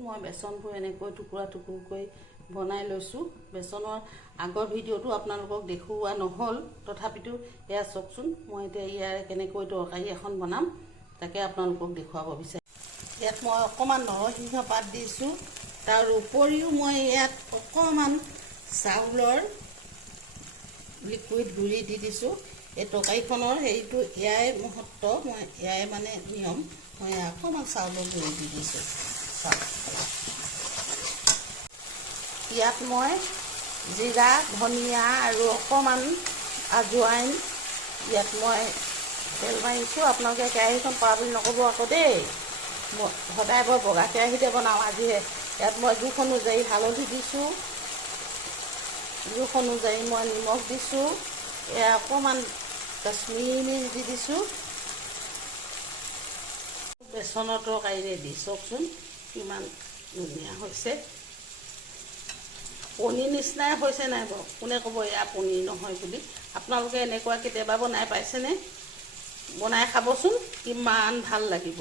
মই বেচনবোৰ এনেকৈ টুকুৰা টুকুৰকৈ বনাই লৈছোঁ। বেচনৰ আগৰ ভিডিঅ'টো আপোনালোকক দেখুওৱা নহ'ল, তথাপিতো এয়া চাওকচোন। মই এতিয়া ইয়াৰ কেনেকৈ তৰকাৰী এখন বনাম তাকে আপোনালোকক দেখুৱাব বিচাৰিছোঁ। ইয়াত মই অকণমান নৰসিংহ পাত দিছোঁ। তাৰ উপৰিও মই ইয়াত অকণমান চাউলৰ লিকুইড গুড়ি দি দিছোঁ। এই তৰকাৰীখনৰ হেৰিটো এয়াই মহত্ব, মই এয়াই মানে নিয়ম। মই অকণমান চাউলৰ গুড়ি দি দিছোঁ। ইয়াত মই জিৰা, ধনিয়া আৰু অকণমান আজৱাইন ইয়াত মই তেল মাৰিছোঁ। আপোনালোকে কেৰাহীখন পৰা বুলি নক'ব আকৌ দেই। মই সদায় বৰ বগা কেৰাহীতে বনাওঁ, আজিহে। ইয়াত মই জোখ অনুযায়ী হালধি দিছোঁ, জোখ অনুযায়ী মই নিমখ দিছোঁ। এয়া অকণমান কাশ্মীৰী মিৰ্চ দি দিছোঁ। বেচনৰ তৰকাৰীৰে দি চাওকচোন কিমান ধুনীয়া হৈছে। পনীৰ নিচিনাই হৈছে নাই বাৰু? কোনে ক'ব এয়া পনীৰ নহয় বুলি? আপোনালোকে এনেকুৱা কেতিয়াবা বনাই পাইছেনে? বনাই খাবচোন, কিমান ভাল লাগিব।